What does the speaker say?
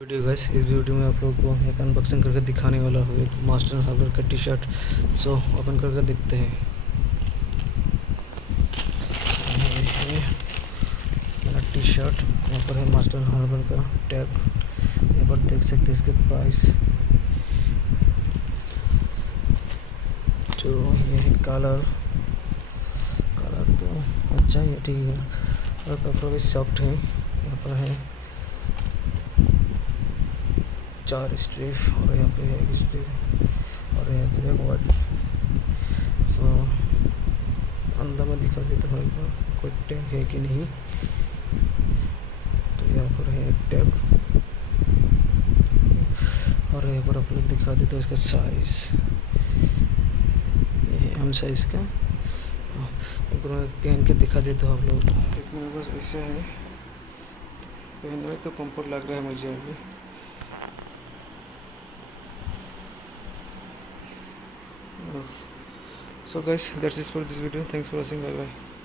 Video guys, इस video में आप लोग को एक अनबॉक्सिंग करके दिखाने वाला हूँ एक मास्ट एंड हार्बर का टी शर्ट। सो ओपन करके देखते हैं। ये मेरा टी शर्ट, यहाँ पर है मास्ट एंड हार्बर का टैग। यहाँ पर देख सकते हैं इसके प्राइस। जो ये है कलर तो अच्छा ही है, ठीक है, और कपड़ा भी सॉफ्ट है। यहाँ पर है 4 स्ट्रिप और यहाँ पे है एक स्ट्रिप और यहाँ पे एक वाइट। सो अंदर में दिखा देता हूँ एक बार कोई टैग है कि नहीं। तो यहाँ पर है एक टैग और यहाँ पर आप लोग दिखा देते हैं इसका साइज। ये है एम साइज का। एक बार पहन के दिखा देता हूँ आप लोग को। एक मेरे पास ऐसा है, पहनने में तो कंफर्ट लग रहा है मुझे अभी। So guys, that's it for this video. Thanks for watching. Bye bye.